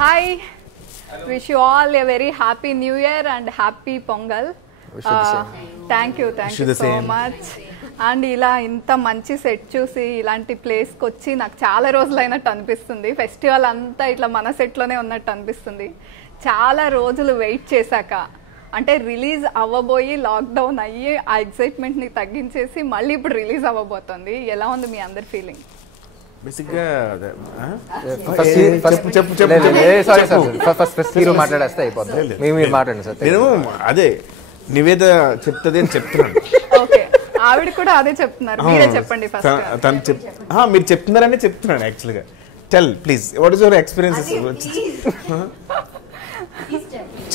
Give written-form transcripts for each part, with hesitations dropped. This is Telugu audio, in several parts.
Hi, wish you all a very happy new year and happy Pongal. Thank you so much. And ఇలా ఇంత మంచి సెట్ చూసి ఇలాంటి ప్లేస్కి వచ్చి నాకు చాలా రోజులైనట్టు అనిపిస్తుంది. ఫెస్టివల్ అంతా ఇట్లా మన సెట్లోనే ఉన్నట్టు అనిపిస్తుంది. చాలా రోజులు వెయిట్ చేశాక అంటే రిలీజ్ అవ్వబోయి లాక్డౌన్ అయ్యి ఆ ఎక్సైట్మెంట్ని తగ్గించేసి మళ్ళీ ఇప్పుడు రిలీజ్ అవ్వబోతుంది. ఎలా ఉంది మీ అందరి ఫీలింగ్? బేసిక్గా నేను అదే నివేద చెప్తుంది అని చెప్తున్నాను. ఓకే, ఆవిడ కూడా అదే చెప్తున్నారు. మీరే చెప్పండి ఫస్ట్. తను మీరు చెప్తున్నారని చెప్తున్నాను యాక్చువల్గా. Tell please, what is your experiences?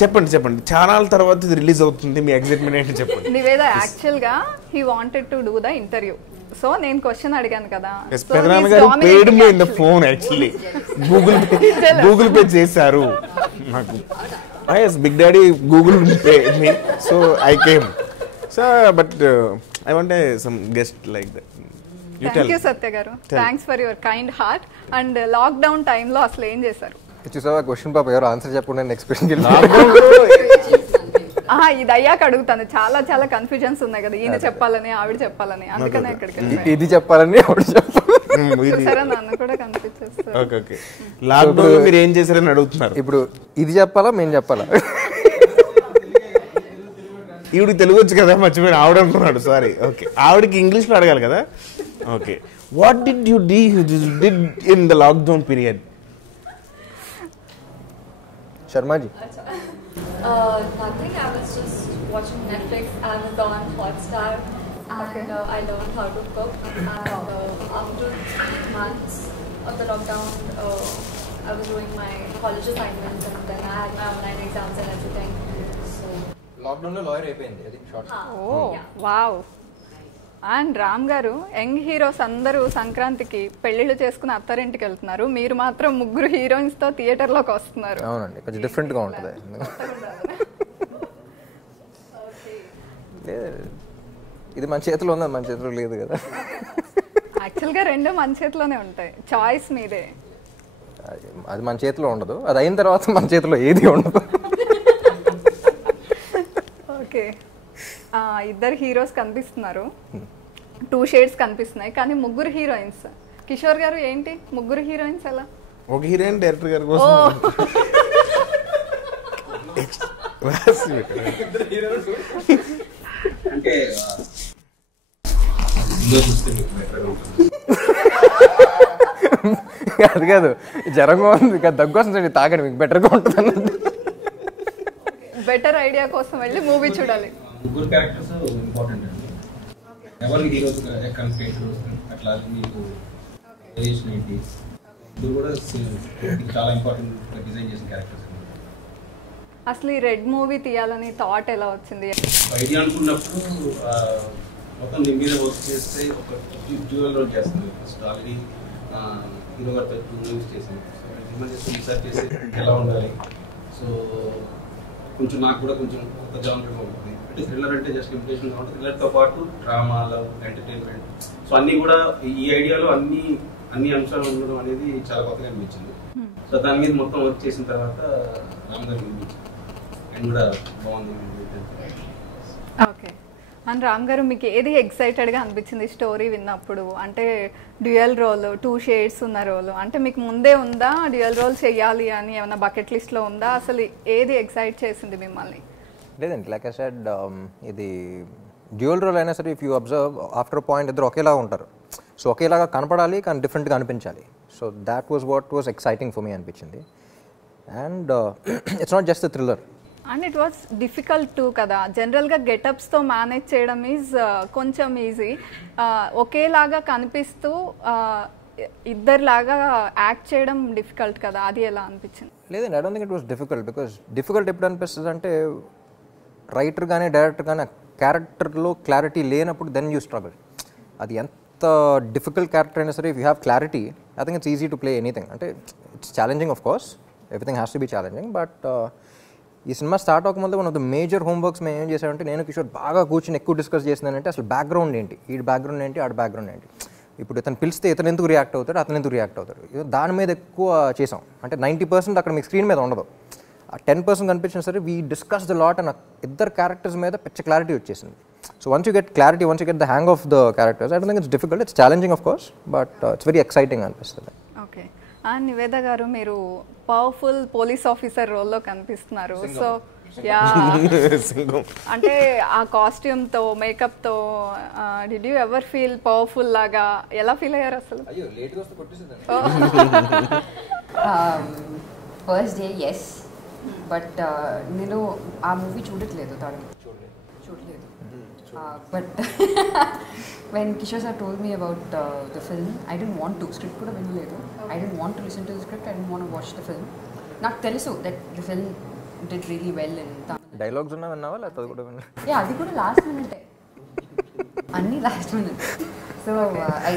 చెప్పండి. చాలా తర్వాత ఇది రిలీజ్ అవుతుంది, మీ ఎక్సైట్మెంట్ ఏంటి చెప్పండి. నివేద యాక్చువల్గా he wanted to do the interview. So నేను క్వశ్చన్ అడిగాను కదా, ఫోన్ యాక్చువల్లీ గూగుల్ పే చేశారు నాకు. Big daddy Google pay me, so I came. So but I want some guest like that. Thank you Satya garu, thanks for your kind heart. And lockdown టైంలో అసలు ఏం చేశారు? చూసావా క్వశ్చన్ పాప, ఎవరు ఆన్సర్ చెప్పకుండా నెక్స్ట్ క్వశ్చన్ ఇది అయ్యాక అడుగుతాను. చాలా చాలా కన్ఫ్యూజన్స్ ఉన్నాయి కదా, ఈయన చెప్పాలని ఆవిడ చెప్పాలని, అందుకనే ఇక్కడికి ఇది చెప్పాలని సరే నన్ను కూడా కనిపించేస్తారు. లాక్డౌన్ మీరు ఏం చేశారని అడుగుతున్నారు. ఇప్పుడు ఇది చెప్పాలా మేము చెప్పాలా? ఈవిడికి తెలుగు వచ్చు కదా, మర్చిపోయాడు ఆవిడ అనుకున్నాడు. సారీ. ఓకే, ఆవిడకి ఇంగ్లీష్లో అడగాలి కదా. Okay, what did you did in the lockdown period? Sharmaji. Nothing. I was just watching Netflix, Amazon, Hotstar, and I learned how to cook. And after months of the lockdown, I was doing my college assignments, and then I had my online exams and everything. So lockdown లో లాయర్ అయిపోయింది, అది short. Oh wow. And Ram garu, young heroes అందరూ సంక్రాంతికి పెళ్లిళ్ళు చేసుకుని అత్తారింటికి వెళ్తున్నారు, మీరు మాత్రం ముగ్గురు హీరోయిన్స్ తో థియేటర్ లోకి వస్తున్నారు. అవునండి, కొంచెం డిఫరెంట్ గా ఉంటుంది. ఇది మన చేతిలో ఉంది, మన చేతిలో లేదు కదా. యాక్చువల్ గా రెండు మన చేతిలోనే ఉంటాయి, చాయిస్ మీదే. అది మన చేతిలో ఉండదు, అది అయిన తర్వాత మన చేతిలో ఏది ఉండదు. ఓకే, ఇద్దరు హీరోస్ కనిపిస్తున్నారు, 2 షేడ్స్ కనిపిస్తున్నాయి, కానీ ముగ్గురు హీరోయిన్స్. కిషోర్ గారు ఏంటి ముగ్గురు హీరోయిన్స్ ఎలా? ఒక హీరోయిన్ డైరెక్టర్ గారి కోసం అంటే అది కాదు, జ్వరంగా ఉంది కదా, దగ్గు వస్తుంది, తాగండి మీకు బెటర్గా ఉంటుంది అన్నది. బెటర్ ఐడియా కోసం వెళ్ళి మూవీ చూడాలి. ముగ్గురు క్యారెక్టర్స్ ఇంపార్టెంట్ అండి. ఎవరు హీరోస్ కన్ఫ్లిక్ట్ అట్లా మీకు రిలేషన్ ఏంటి, ఇది కూడా చాలా ఇంపార్టెంట్ డిజైన్ చేసిన క్యారెక్టర్స్. అసలు ఈ రెడ్ మూవీ తీయాలని థాట్ ఎలా వచ్చింది? ఐడియా అనుకున్నప్పుడు మొత్తం దీని మీద వర్క్ చేస్తే ఒక డ్యూయల్ రోల్ చేస్తుంది. ఫస్ట్ ఆల్రెడీ హీరో గారితో 2 మూవీస్ చేశాను. సో రీసెర్చ్ చేసి ఎలా ఉండాలి, సో కొంచెం నాకు కూడా కొంచెం కొత్త జానర్గా ఉంటుంది. అంటే థ్రిల్లర్ అంటే జస్ట్ ఇంప్రెషన్గా ఉంటుంది, థ్రిల్లర్తో పాటు డ్రామా, లవ్, ఎంటర్టైన్మెంట్, సో అన్నీ కూడా ఈ ఐడియాలో అన్ని అంశాలు ఉండడం అనేది చాలా కొత్తగా అనిపించింది. సో దాని మీద మొత్తం వర్క్ చేసిన తర్వాత రామ్ గారికి అనిపించింది అండ్ కూడా బాగుంది. ఓకే, అండ్ రామ్ గారు మీకు ఏది ఎక్సైటెడ్గా అనిపించింది స్టోరీ విన్నప్పుడు? అంటే డ్యూయల్ రోల్, 2 షేడ్స్ ఉన్న రోల్, అంటే మీకు ముందే ఉందా డ్యూయల్ రోల్ చేయాలి అని, ఏమైనా బకెట్ లిస్ట్లో ఉందా? అసలు ఏది ఎక్సైట్ చేసింది మిమ్మల్ని? లేదండి, లైక్ ఐ సెడ్, ఇది డ్యూయల్ రోల్ అయినా సరే, if you observe after point ఇద్దరు ఒకేలాగా ఉంటారు. సో ఒకేలాగా కనపడాలి కానీ డిఫరెంట్గా అనిపించాలి. So that was what was exciting for me అనిపించింది. And it's not just thriller. And it was difficult too కదా, జనరల్గా గెటప్స్తో మేనేజ్ చేయడం ఈజ్ కొంచెం ఈజీ. ఒకేలాగా కనిపిస్తూ ఇద్దరిలాగా యాక్ట్ చేయడం డిఫికల్ట్ కదా, అది ఎలా అనిపించింది? లేదండి, I don't think it was difficult. Because difficult ఎప్పుడు అనిపిస్తుంది అంటే, రైటర్ కానీ డైరెక్టర్ కానీ క్యారెక్టర్లో క్లారిటీ లేనప్పుడు దెన్ యూ స్ట్రగుల్. అది ఎంత డిఫికల్ట్ క్యారెక్టర్ అయినా సరే, if you have clarity, I think it's easy to play anything. అంటే it's challenging, of course everything has to be challenging. But ఈ సినిమా స్టార్ట్ అవ్వకముందు one of the major homeworks మేము ఏం చేసామంటే, నేను కిషోర్ బాగా కూర్చొని ఎక్కువ డిస్కస్ చేసిందంటే అసలు బ్యాక్గ్రౌండ్ ఏంటి, ఈ బ్యాక్గ్రౌండ్ ఏంటి, ఆడ బ్యాక్గ్రౌండ్ ఏంటి. ఇప్పుడు ఇతను పిలిస్తే ఇతను ఎందుకు రియాక్ట్ అవుతాడు, అతను ఎందుకు రియాక్ట్ అవుతాడు, దాని మీద ఎక్కువ చేసాం. అంటే 90% అక్కడ మీకు స్క్రీన్ మీద ఉండదు, ఆ 10% కనిపించినా సరే we discuss the lot and ఇద్దరు క్యారెక్టర్స్ మీద పిచ్చ క్లారిటీ వచ్చేసింది. So once you get clarity, once you get the hang of the characters, I don't think it's difficult, it's challenging of course, but it's very exciting అనిపిస్తుంది. ఓకే. నివేద గారు, మీరు పవర్ఫుల్ పోలీస్ ఆఫీసర్ రోల్లో కనిపిస్తున్నారు. సో యా, అంటే ఆ కాస్ట్యూమ్తో మేకప్తో did you ever feel powerful లాగా? ఎలా ఫీల్ అయ్యారు అసలు? ఫస్ట్ డే ఎస్, బట్ నేను ఆ మూవీ చూడట్లేదు, చూడలేదు. But when Kishore sir told me about the film, I didn't want to, script kuda vinaledu, I didn't want to listen to the script, I didn't want to watch the film. నాకు తెలుసు that the film did really well in Tamil. Dialogues ఉన్నా విన్నావా లేదా? అది కూడా విన్నా. Yeah, అది కూడా లాస్ట్ మినిట్, అన్ని last minute. So I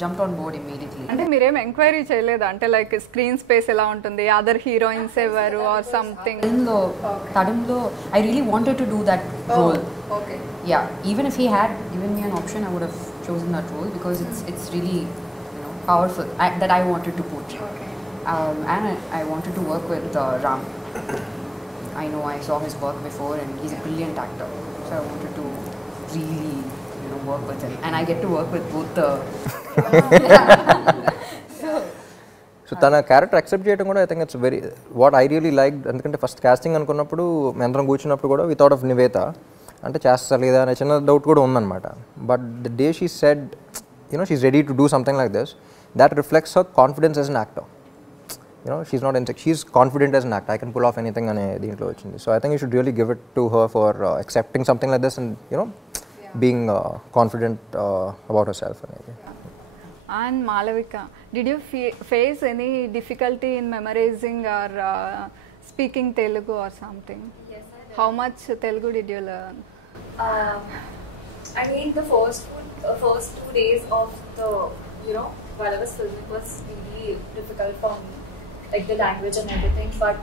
jumped on board immediately. అంటే మీరేం ఎంక్వైరీ చేయలేదా? అంటే లైక్ స్క్రీన్ స్పేస్ ఎలా ఉంటుంది, అదర్ హీరోయిన్స్ ఎవరు ఆర్ సంథింగ్? తడంలో I really wanted to do that role. Okay. Yeah, even if he had given me an option, I would have chosen that role because it's really, you know, powerful, that I wanted to portray. Okay. And I wanted to work with Ram. I know I saw his work before and he's a brilliant actor, so I wanted to really, you know, work with him, and I get to work with both the so తన క్యారెక్టర్ యాక్సెప్ట్ చేయడం కూడా I think it's very what I really like. ఎందుకంటే ఫస్ట్ కాస్టింగ్ అనుకున్నప్పుడు మేమందరం కూర్చున్నప్పుడు కూడా వితౌట్ ఆఫ్ నివేత అంటే చేస్తా లేదా అనే చిన్న డౌట్ కూడా ఉందన్నమాట. But the day she said you know she's ready to do something like this, that reflects her confidence as an actor. You know she's not insecure, she's confident as an actor, I can pull off anything అనే దీంట్లో వచ్చింది. So I think you should really give it to her for accepting something like this and, you know, being confident about herself అనేది. And Malavika, did you face any difficulty in memorizing or speaking Telugu or something? Yes, I did. How much Telugu did you learn? I mean, the first 2 days of the, you know, while I was filming was really difficult for me, like the language and everything. But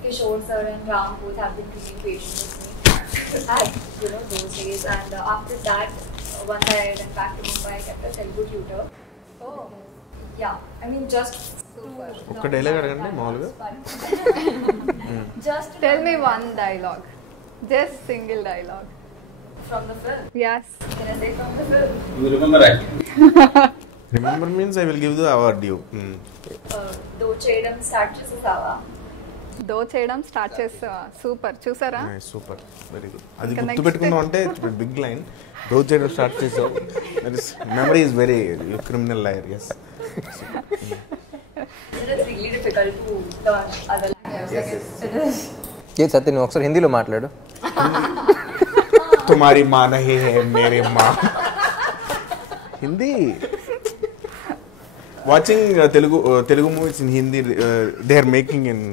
Kishore sir and Ram both have been really patient with me at, you know, those days. And after that, once I went back to Mumbai, I kept a Telugu tutor. Oh, yeah. I mean, just super. ఒక్క డైలాగ్ అడగండి మామూలుగా. Just to Tell me learn one dialogue, just single dialogue from the film. Yes. Can I say from the film? You remember acting? Remember means I will give the award you. Do cheyadam start chesava. దో చేయడం స్టార్ట్ చేస్తా. సూపర్, చూసారా? Super, very good. అది ఇంకా గుర్తు next. పెట్టుకున్నాం అంటే బిగ్ లైన్. దో చేయడం స్టార్ట్ చేసావు. That is memory is very criminal liar. yes. It is really difficult to learn other languages. It is. ఏ సత్య నువ్వు ఒకసారి హిందీలో మాట్లాడు. తుమారి మా నహీ హై మేరే మా. Hindi watching Telugu movies in Hindi they are making in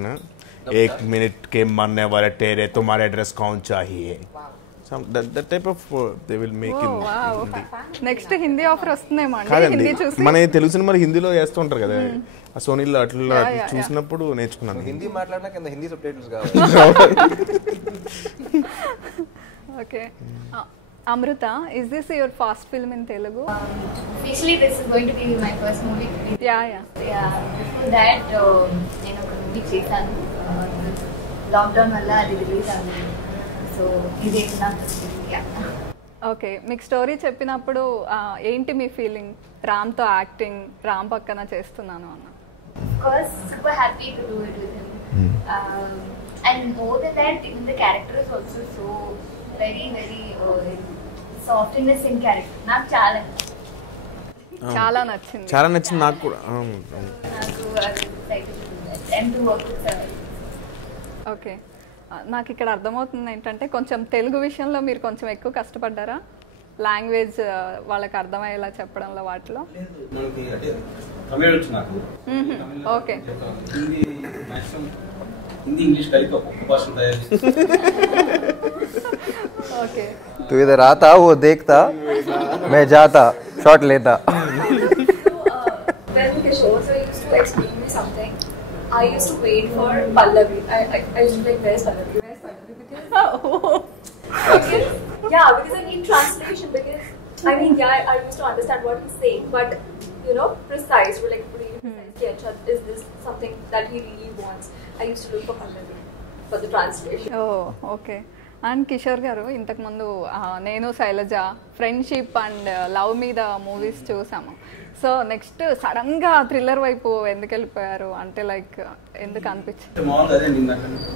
एक मिनट के मरने वाले तेरे तुम्हारा एड्रेस कौन चाहिए, that type of they will make in Hindi. Next Hindi offer వస్తుందేమో అండి. కాదండి, హిందీ చూసి మన తెలుగు సినిమాలు హిందీలో వేస్తూ ఉంటారు కదా, ఆ సోనీలో అట్లా చూసినప్పుడు నేర్చుకున్నాను. హిందీ మాట్లాడినా కింద హిందీ సబ్ టైటిల్స్ కావాలి. Okay. Amrita, is this your first film in Telugu? Actually, this is going to be my first movie. Yeah. Before that, నేను ఒక మూవీ చేశాను. లాక్డౌన్ వల్ల అది రిలీజ్ అవ్వలేదు. సో ఇది నా ఓకే, మీకు స్టోరీ చెప్పినప్పుడు ఏంటి మీ ఫీలింగ్? రామ్తో యాక్టింగ్, రామ్ పక్కన చేస్తున్నాను అన్న. Of course, super happy to do it with him. And more than that, even the character is also so very, very softness in character. నాకు చాలా నచ్చింది. చాలా నచ్చింది నాకు కూడా. నాకు excited to do that and to work with her. Okay, నాకు ఇక్కడ అర్థమవుతుంది ఏంటంటే కొంచెం తెలుగు విషయంలో మీరు కొంచెం ఎక్కువ కష్టపడ్డారా? లాంగ్వేజ్ వాళ్ళకి అర్థమయ్యేలా చెప్పడంలో వాటిలో? మనకి అంటే తమిళ వచ్చు నాకు. Okay. Hindi maximum Hindi English కలిపి ఒక్కొక్క భాష తయారు. ఓకే. तू इधर आता वो देखता मैं जाता शॉट लेता. When Kishore sir used to explain me something, I used to wait for Pallavi. I used to be like, where's Pallavi? Where's Pallavi? Because yeah, because I need translation. Because I mean, yeah, I used to understand what he's saying, but you know, precise. We're like really precise. Yeah, is this something that he really wants? I used to look for Pallavi for the translation. Oh, okay. And Kishore గారు ఇంతకుముందు నేను శైలజ ఫ్రెండ్షిప్ అండ్ లవ్ మీద మూవీస్ చూసాము. సో నెక్స్ట్ సడన్ గా థ్రిల్లర్ వైపు ఎందుకు వెళ్ళిపోయారు అంటే లైక్ ఎందుకు అనిపించింది? మామూలుగా అదే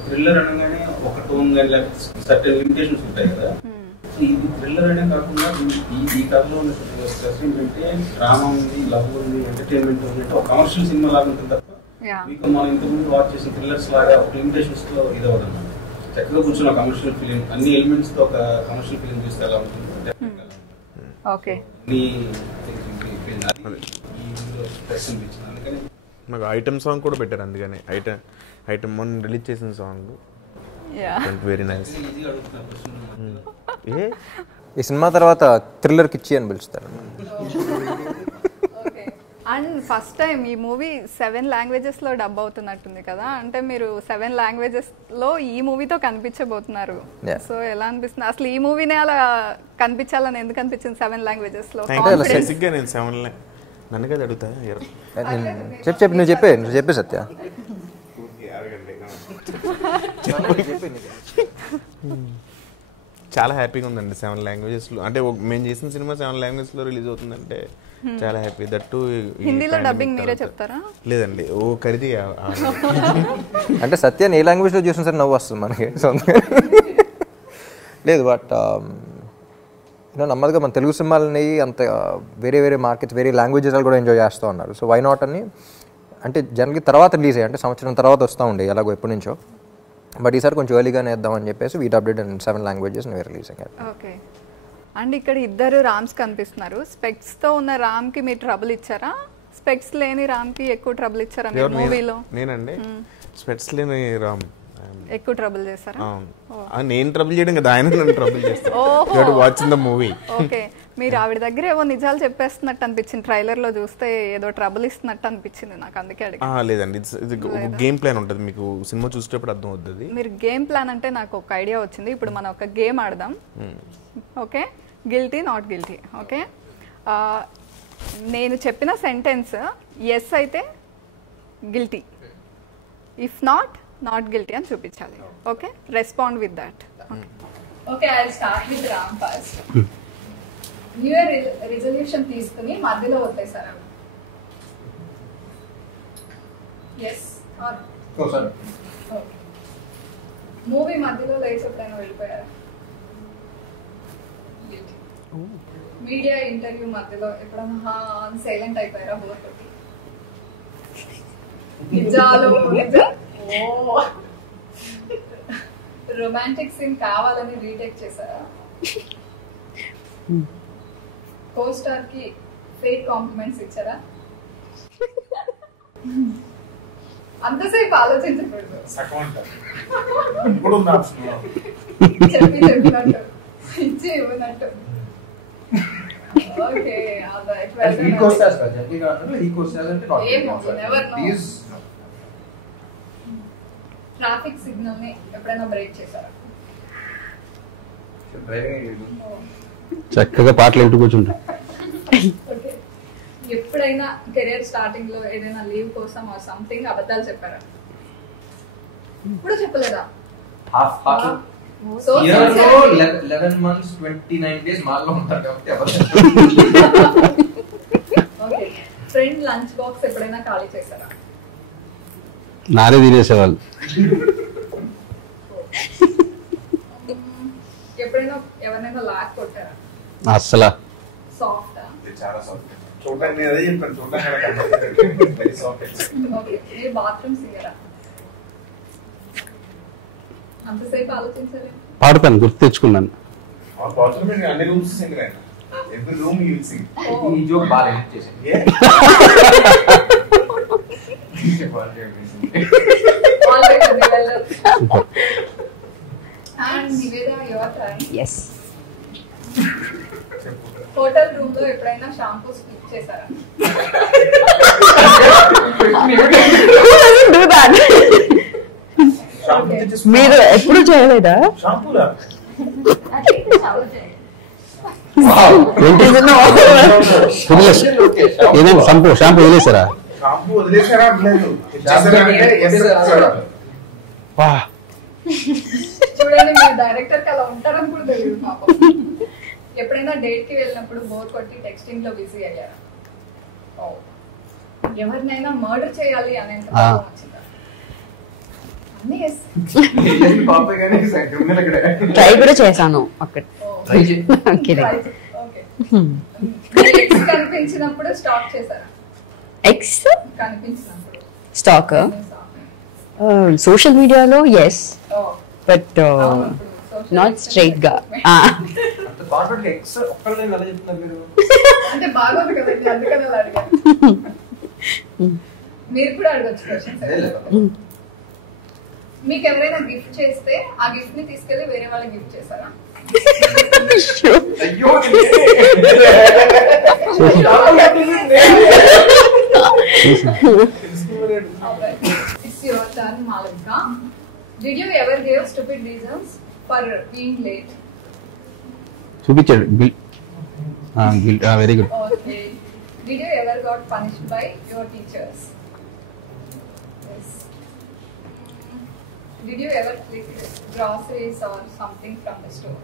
థ్రిల్లర్ అనగానే ఒక టోన్ కానీ సర్టెన్ లిమిటేషన్స్ ఉంటాయి కదా. సో ఇది థ్రిల్లర్ అనే కాకుండా ఈ కథలో ఉన్న స్ట్రెస్ ఏంటంటే డ్రామా ఉంది, లవ్ ఉంది, ఎంటర్టైన్మెంట్ ఉంది, అంటే ఒక కమర్షియల్ సినిమా లాగా ఉంటుంది తప్ప మీకు మనం ఇంతకుముందు వాచ్ చేసిన థ్రిల్లర్స్ లాగా ఒక లిమిటేషన్స్ తో ఇది అవ్వదు. చక్కగా కూర్చున్న కమర్షియల్ ఫిలిం అన్ని ఎలిమెంట్స్ తో ఒక కమర్షియల్ ఫిలిం చూస్తే ఎలా ఉంటుంది. ఓకే, మాకు ఐటమ్ సాంగ్ కూడా పెట్టారు, అందుకని ఐటమ్ మొన్న రిలీజ్ చేసిన సాంగ్ వెరీ నైస్. ఈ సినిమా తర్వాత థ్రిల్లర్ కిచ్చి అని పిలుస్తారు. అండ్ ఫస్ట్ టైం ఈ మూవీ 7 లాంగ్వేజెస్లో డబ్ అవుతున్నట్టుంది కదా, అంటే మీరు 7 లాంగ్వేజెస్లో ఈ మూవీతో కనిపించబోతున్నారు. సో ఎలా అనిపిస్తుంది అసలు ఈ మూవీనే అలా కనిపించాలని ఎందుకు అనిపించింది 7 లాంగ్వేజెస్లో? నేను 7 నన్ను కదా అడుగుతా. చెప్పు నువ్వు చెప్పే సత్య. చాలా హ్యాపీగా ఉందండి 7 లాంగ్వేజెస్లో. అంటే మేము చేసిన సినిమా 7 లాంగ్వేజ్లో రిలీజ్ అవుతుందంటే చాలా హ్యాపీ. దట్టు హిందీలో డబ్బింగ్ మీరే చెప్తారా? లేదండి, ఓ ఖరీది. అంటే సత్యాన్ని ఏ లాంగ్వేజ్లో చూసిన సరే నవ్వు వస్తుంది మనకి. లేదు, బట్ నమ్మదుగా మన తెలుగు సినిమాలని అంత వేరే వేరే మార్కెట్స్ వేరే లాంగ్వేజెస్ కూడా ఎంజాయ్ చేస్తూ ఉన్నారు. సో వై నాట్ అని అంటే జనరల్గా తర్వాత రిలీజ్ అయ్యాయి, అంటే సంవత్సరం తర్వాత వస్తూ ఉండే ఎలాగో ఎప్పటి నుంచో. బట్ ఈసారి కొంచెం ఎర్లీగానే వేద్దామని చెప్పేసి we dubbed in 7 languages release అయ్యారు. ఓకే. అండ్ ఇక్కడ ఇద్దరు రామ్స్ కనిపిస్తున్నారు. స్పెక్స్తో ఉన్న రామ్కి మీరు ట్రబుల్ ఇచ్చారా? స్పెక్స్ లేని రామ్కి ఎక్కువ ట్రబుల్ ఇచ్చారా మీరు మూవీలో? నేనండి స్పెక్స్ లేని రామ్ ఎక్కువ ట్రబుల్ చేస్తారా? నేను ట్రబుల్ చేయడం కదా, ఆయన నన్ను ట్రబుల్ చేస్తాను. Watching the movie. ఓకే, మీరు ఆవిడ దగ్గర ఏవో నిజాలు చెప్పేస్తున్నట్టు అనిపించింది, ట్రైలర్ లో చూస్తే ఏదో ట్రబుల్ ఇస్తున్నట్టు అనిపించింది నాకు, అందుకే అడిగి. లేదండి, ఇది గేమ్ ప్లాన్ ఉంటుంది, మీకు సినిమా చూసేటప్పుడు అర్థం అవుతుంది. మీరు గేమ్ ప్లాన్ అంటే నాకు ఒక ఐడియా వచ్చింది. ఇప్పుడు మనం ఒక గేమ్ ఆడదాం. Okay, guilty not guilty. Okay, నేను చెప్పిన సెంటెన్స్ ఎస్ అయితే గిల్టీ, ఇఫ్ నాట్ గిల్టీ అని చూపించాలి. Okay, respond with that. Okay, I will start with Ram first. New year resolution తీసుకుని మధ్యలో వదిలేసారా? Yes or no? మూవీ మధ్యలో లేచి ఎప్పుడైనా వెళ్ళిపోయారా? మీడియా ఇంటర్వ్యూ మధ్యలో ఎప్పుడైనా సైలెంట్ అయిపోయారా బోర్ కొట్టి? నిజాలు రొమాంటిక్ సీన్ కావాలని రీటేక్ చేశారా? కో స్టార్ కి ఫేక్ కాంప్లిమెంట్స్ ఇచ్చారా? అంతసేపు ఆలోచించకూడదు, చెప్పినట్టు ఇచ్చి ఇవ్వనట్టు. ఓకే, ట్రాఫిక్ సిగ్నల్ ని ఎప్పుడైనా బ్రేక్ చేశారా? చక్కగా పాటలు వింటూ కూర్చుంటా. ఎప్పుడైనా కెరీర్ స్టార్టింగ్ లో ఏదైనా లీవ్ కోసం సంథింగ్ అబద్ధాలు చెప్పారా? ఇప్పుడు చెప్పలేదా? 11 months 29 days మాల్లో ఉంటారు కాబట్టి ఓకే, ఫ్రెండ్ లంచ్ బాక్స్ ఎప్పుడైనా ఖాళీ చేశారా? నారే తినేసేవాళ్ళు. ఎప్పుడైనా ఎవరినైనా లాక్ కొట్టారా? అస్సలా. సాఫ్ట్ చాలా సాఫ్ట్. చూడండి అదే చెప్పాను, ఓకే, మీరు బాత్రూమ్ సింగరా? అంతసేపు ఆలోచించలేదు. పాడతాను, గుర్తు తెచ్చుకున్నాను. అన్ని రూమ్స్ సింగర్ ఆయన, every room you will sing. ఈ జోక్ బాగా హిట్ చేసింది. And Niveda, your turn. Yes. Hotel room లో ఎప్పుడైనా షాంపూ స్కిప్ చేశారా? Do that. మీరు ఎప్పుడు చేయలేదా? షాంపూ వదిలేసారా? చూడండి మీ డైరెక్టర్ కి అలా ఉంటారని కూడా తెలియదు పాపం. ఎప్పుడైనా డేట్ కి వెళ్ళినప్పుడు బోర్ కొట్టి టెక్స్టింగ్ లో బిజీ అయ్యారా? ఎవరినైనా మర్డర్ చేయాలి అనేంత వచ్చిందా? ట్రై కూడా చేశాను అక్కడ. కనిపించినప్పుడు స్టాక్ చేశారా? ఎక్స్ కనిపించినప్పుడు స్టాక్ సోషల్ మీడియాలో ఎస్, బట్ నాట్ స్ట్రైట్ గా. అంటే బాగోదు కదండి, అందుకని అలా అడిగాను. మీరు కూడా అడగచ్చు క్వశ్చన్స్. మీకు ఎవరైనా గిఫ్ట్ చేస్తే ఆ గిఫ్ట్ ని తీసుకెళ్లి వేరే వాళ్ళకి గిఫ్ట్ చేశారా? It's your turn, Malika. Did you ever give stupid reasons for being late? చూపించాడు. Very good. Okay. Did you ever got punished by your teachers? Yes. Did you ever click groceries or something from the store?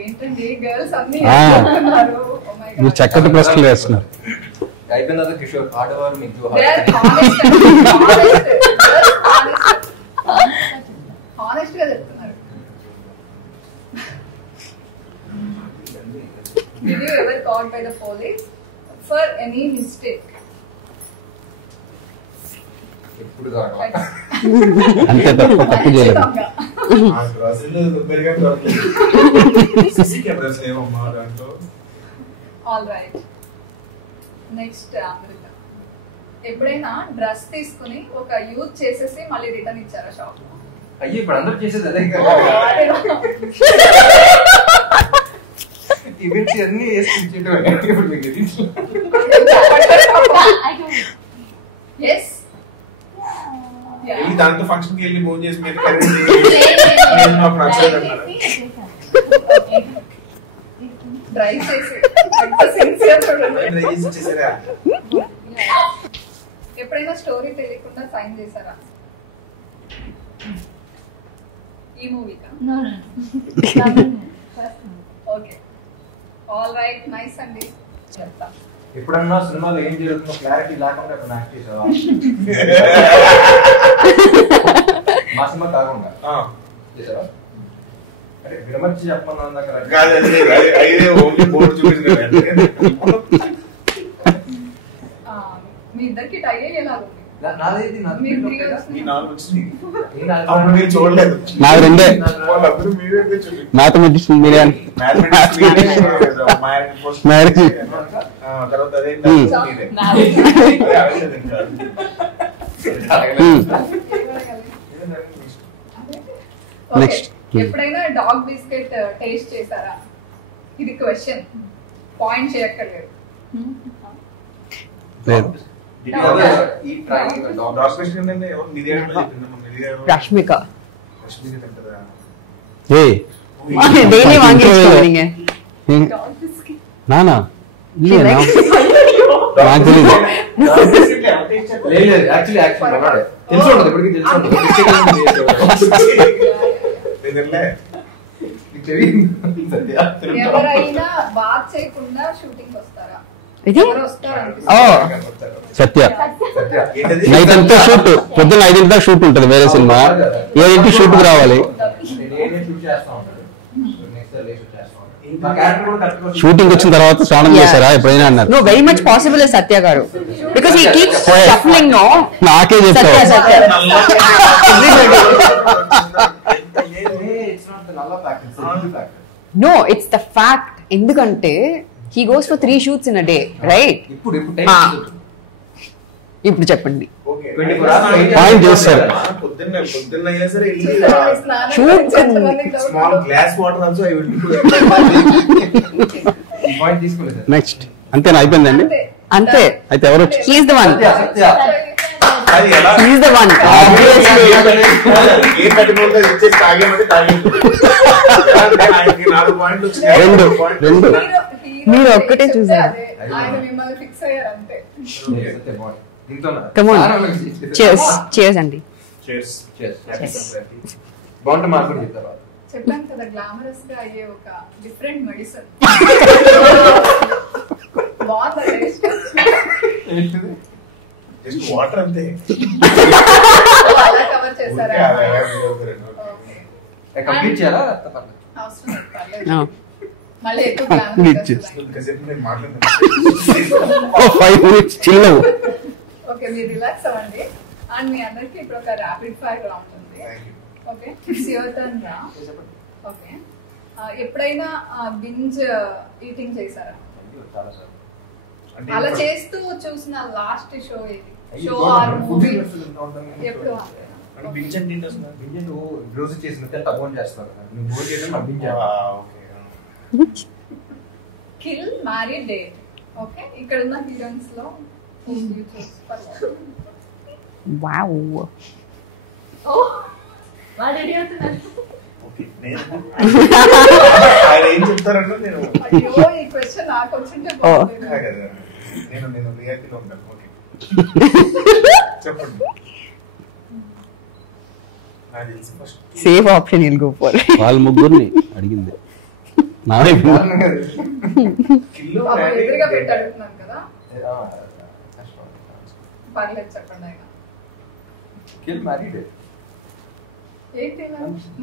ఏంటండి గర్ల్స్ అన్ని చెప్తున్నారు? Oh my God. మీరు చక్కటి ప్రశ్నలు వేస్తున్నారు. అయిపోయిన తర్వాత కిషోర్ ఆడవారు మీకు హానెస్ట్ గా చెప్తున్నారు. Did you ever caught by the police for any mistake? ఎప్పుడు కాదు అంతే, తప్పు చేయలేదు. All right. నెక్స్ట్ అమృత, ఎప్పుడైనా డ్రెస్ తీసుకుని ఒక యూజ్ చేసేసి మళ్ళీ రిటర్న్ ఇచ్చారా షాప్ లో? అయ్యి ఇప్పుడు అందరూ చేసేది అదే ఈవెంట్స్ అన్ని దాంతో ఫంక్షన్ కి వెళ్ళి భోజనం చేసి డ్రై చేసి ఎప్పుడైనా స్టోరీ తెలియకుండా సైన్ చేశారా? ఈ మూవీకా? ఓకే, ఆల్ రైట్, నైస్ అండి. చెప్తా. ఎప్పుడన్నా సినిమాలో ఏం జరుగుతుందో క్లారిటీ లేకుండా ఇప్పుడు యాక్ట్ చేసావా? మా సినిమా కాకుండా చేసావా? అరే విరమర్చి చెప్పమన్నా మీ ఇద్దరికి టై అయ్యేలాగా చూడలేదు. నాకు రెండే మ్యాథమెటిక్స్ మీరే నెక్స్ట్. ఎప్పుడైనా డాగ్ బిస్కెట్ టేస్ట్ చేశారా? ఇది క్వశ్చన్, పాయింట్ చేయక్కర్లేదు. లేదు. రష్మిక డైలీ వాంగేసుకోండి నానా నాకు తెలీదు. ఎవరైనా బాత్ చేయకుండా షూటింగ్ వస్తారా? సత్య నైట్ అంతా షూట్, పొద్దున్న 5 దాకా షూట్ ఉంటుంది వేరే సినిమా, 7 షూట్ కి రావాలి. షూటింగ్ వచ్చిన తర్వాత స్నానం చేశారా ఎప్పుడైనా అన్నారు. No, very much possible Satya garu, because he keeps shuffling. No, నాకే చెప్తావు. No, it's the fact. ఎందుకంటే he goes for 3 shoots in a day, right? ఇప్పుడు చెప్పండి. పాయింట్ చేస్తారు. నెక్స్ట్ అంతేనా? అయిపోయిందండి. అంతే. అయితే ఎవరు? he is the one. He's the one. మీరు ఒక్కటే చూసారు. Come on. Cheers అండి. బాగుంటే మాకు కూడా చెప్తారు. చెప్పాను కదా గ్లామరస్ గా అయ్యే ఒక డిఫరెంట్ మెడిసిన్. వాటర్ అంతే అలా కవర్ చేశారా? కంప్లీట్ చేయాలా? మళ్ళీ ఎక్కువ గ్లామరస్. ఓకే మీరు రిలాక్స్ అవ్వండి. అండ్ మీ అందరికి ఇప్పుడు ఒక ర్యాపిడ్ ఫైర్ రౌండ్ ఉంది. ఓకే ఇట్స్ యువర్ టర్న్ రా. ఓకే ఎప్పుడైనా బింజ్ ఈటింగ్ చేశారా? అలా చేస్తూ చూసిన లాస్ట్ షో ఏది? షో ఆర్ మూవీ ఎప్పుడు? రోజు చేసిన తప్పని చేస్తారు. Kill marry date. ఓకే ఇక్కడ ఉన్న హీరోయిన్స్ లో వావ్. ఏం చెప్తారన్నా నేను ఈ క్వశ్చన్ నాకు వచ్చింటే నేను రియాలిటీలో ఉంటాను. ఓకే చెప్పండి. Safe option will go for. వాళ్ళ ముగ్గురిని అడిగింది. ఎదురుగా పెట్టి అడుగుతున్నాను కదా. పర్లేదు చెప్పండి. ఆయన ఏంటి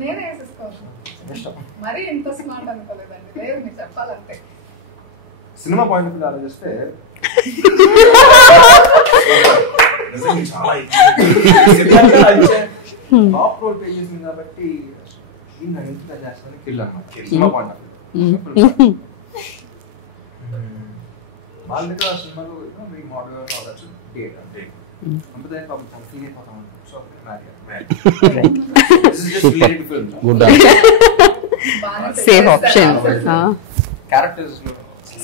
నేనే వేసేసుకోవచ్చు. మరీ ఇంత స్మార్ట్ అనుకోలేదండి. లేదు మీరు చెప్పాలంటే. సినిమా పాయింట్ ఆఫ్ వ్యూ ఆలోచిస్తే టాప్ రోల్ పే చేసింది కాబట్టి ఇంత చేస్తాను కిల్ అన్నమాట. సినిమా పాయింట్ ఆఫ్ వ్యూ వాళ్ళ దగ్గర సినిమాలో మీ మోడల్ కావచ్చు డేట్ అంటే అంతే పాపం ఫీల్ అయిపోతాం. So safe option. Characters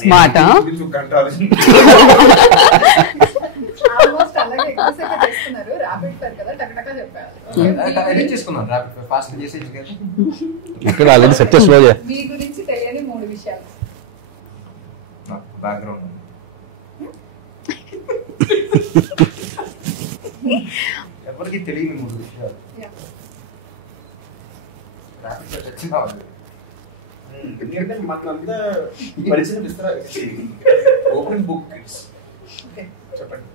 smart. Almost అలాగే ఎక్కువసేపు చేస్తున్నారు. ర్యాపిడ్ ఫైర్ కదా టకటకా చెప్పాలి. చేసుకున్నాను ర్యాపిడ్ ఫైర్ ఫాస్ట్ చేసి ఇక్కడ ఆల్రెడీ సక్సెస్ లో. మీ గురించి తెలియని 3 విషయాలు. బ్యాక్గ్రౌండ్ ఎవరికి తెలియని 3 విషయాలు. ర్యాపిడ్ ఫైర్ వచ్చిందా? ఎందుకంటే మాకంతా పరిచయం ఇస్తారా? Open book. చెప్పండి.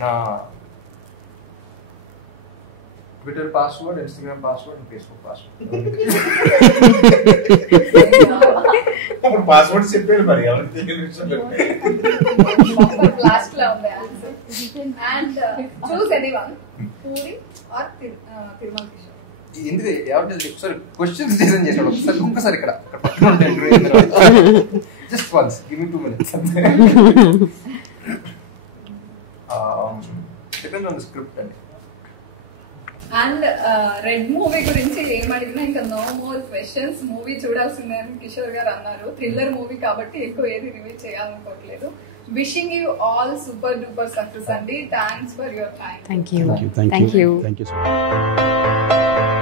నా Twitter password, Instagram password, Facebook password. అప్పుడు పాస్వర్డ్ చెప్పారు మరి ఎవరికి తెలియని లాస్ట్ లో ఉంది answer. And choose anyone, Puri or Tirumala Kishore. ఎందుకు ఎవరు ఒకసారి క్వశ్చన్స్ డిజైన్ చేశాడు. ఒకసారి ఇక్కడ just once give me 2 minutes. Depend on the script అండి. అండ్ రెడ్ మూవీ గురించి ఏం అడిగినా ఇంకా నో మోర్ క్వశ్చన్స్. మూవీ చూడాల్సిందే అని కిషోర్ గారు అన్నారు. థ్రిల్లర్ మూవీ కాబట్టి ఎక్కువ ఏది రివీల్ చేయాలనుకోవట్లేదు. Wishing you all super duper success అండి. Thanks for your time. Thank you. Thank you so much.